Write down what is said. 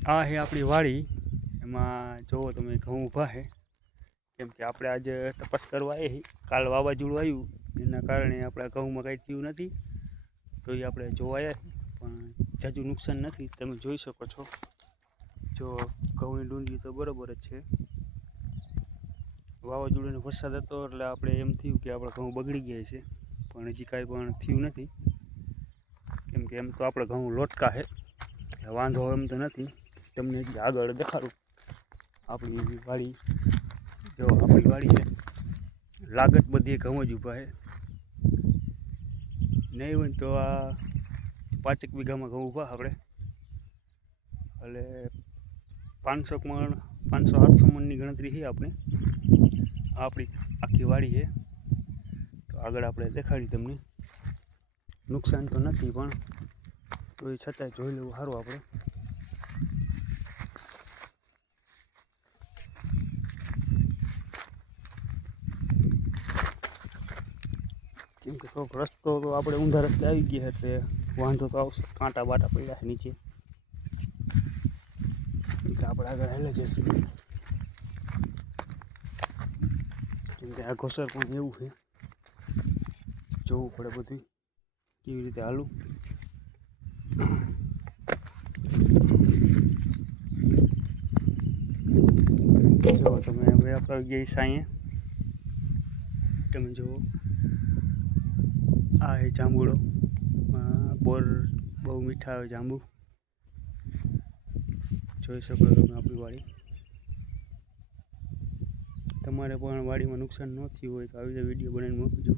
આ છે આપણી વાડી. એમાં જોવો તમે ઘઉં ઊભા છે, કેમ કે આપણે આજે તપાસ કરવા આવી. કાલ વાવાઝોડું આવ્યું એના કારણે આપણા ઘઉંમાં કાંઈ થયું નથી, તો એ આપણે જોવા આવ્યા. પણ જાજુ નુકસાન નથી, તમે જોઈ શકો છો. જો ઘઉંની ડુંડી તો બરાબર જ છે. વાવાઝોડુંનો વરસાદ હતો એટલે આપણે એમ થયું કે આપણા ઘઉં બગડી ગયા છે, પણ હજી કાંઈ પણ થયું નથી. કેમ કે એમ તો આપણે ઘઉં લોટકા છે, વાંધો એમ તો નથી. તમને હજી આગળ દેખાડું આપણી વાડી. જો આપણી વાડી છે, લાગત બધી ઘઉં જ ઊભા છે. નહીં હોય તો આ 5 વીઘામાં ઘઉં ઊભા આપણે, એટલે 500 મણ 500-700 મણની ગણતરી છે આપણે. આપણી આખી વાડી છે. તો આગળ આપણે દેખાડી તમને. નુકસાન તો નથી, પણ તો એ છતાંય જોઈ લેવું સારું આપણે. કેમ કે થોડોક રસ્તો તો આપણે ઊંધા રસ્તે આવી ગયા, એટલે વાંધો તો આવશે. કાંટા બાટા પડ્યા છે નીચે, એટલે આપણે આગળ હાલે જશે. કેમ કે આ ઘોસર પણ એવું છે, જોવું પડે બધું કેવી રીતે હાલું. જો તમે હવે આપણે ગયા સાંયે, તમે જુઓ આ એ જાંબુડો. બોર બહુ મીઠા આવે જાંબુ. જોઈ શકો તમે આપણી વાડી. તમારે પણ વાડીમાં નુકસાન ન થયું હોય તો આવી રીતે વિડીયો બનાવીને મૂકજો.